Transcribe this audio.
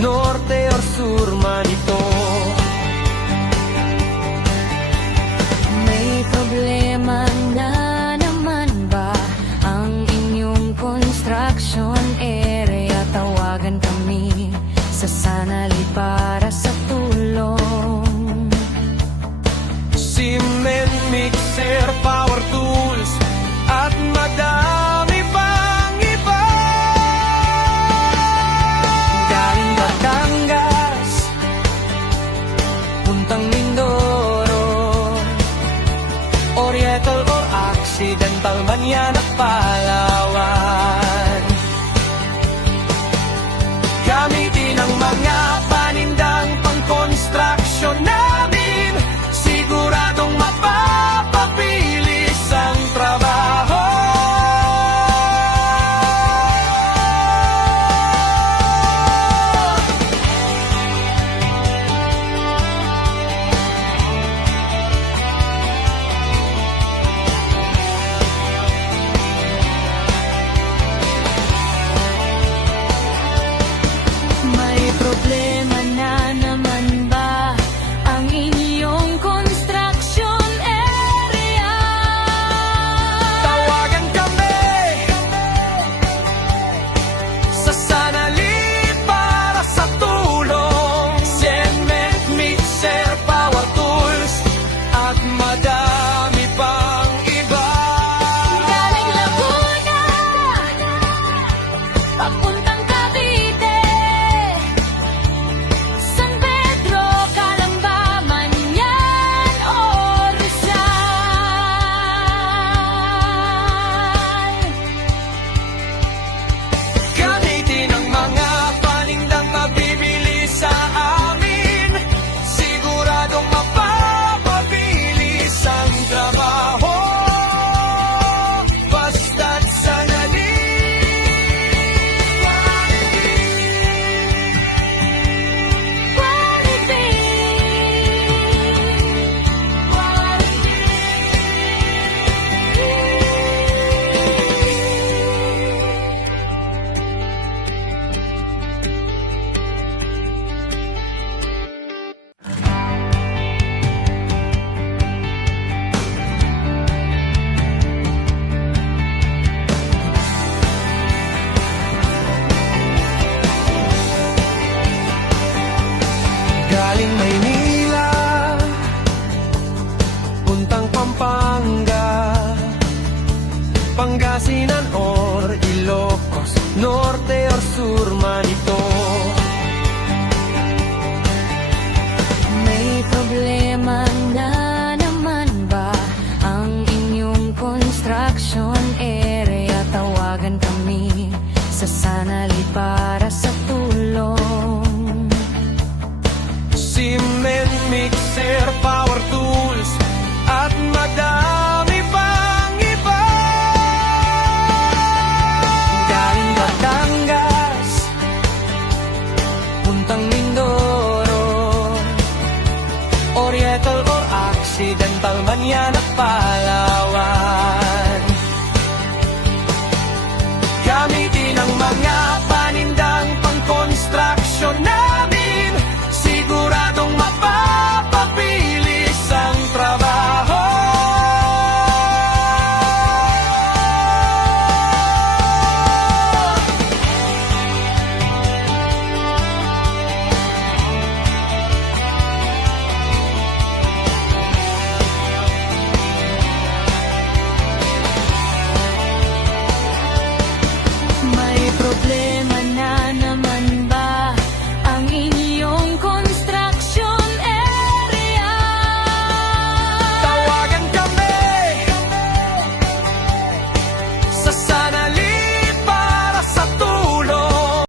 norte or sur man ito. May problema na naman ba ang inyong construction area? Tawagan kami sa Sanali para sa tulong. Cement mixer, power tools at madami pang iba. Galing Batangas, puntang Mindoro, Oriental or Occidental man yan at Palawan. Gamitin ang mga panindang pang-construction namin, siguradong mapapabilis ang trabaho. May problema na naman ba ang inyong construction area? Tawagan kami sa Sanali para sa tulong. Cement mixer, power tools at madami pang iba. Galing Laguna, papuntang Cavite, San Pedro, Calamba, Manian o Rizal. Gamitin ang mga panindang mabibili sa amin, siguradong mapapabilis ang trabaho. Basta't Sanali. Galing Maynila, puntang Pampanga, Pangasinan or Ilocos, norte or sur man ito. May problema na naman ba ang inyong construction area? Tawagan kami sa Sanali para sa tulong. Cement mixer, power tools at madami pang iba. Galing Batangas, puntang Mindoro, Oriental or Occidental man yan at Palawan.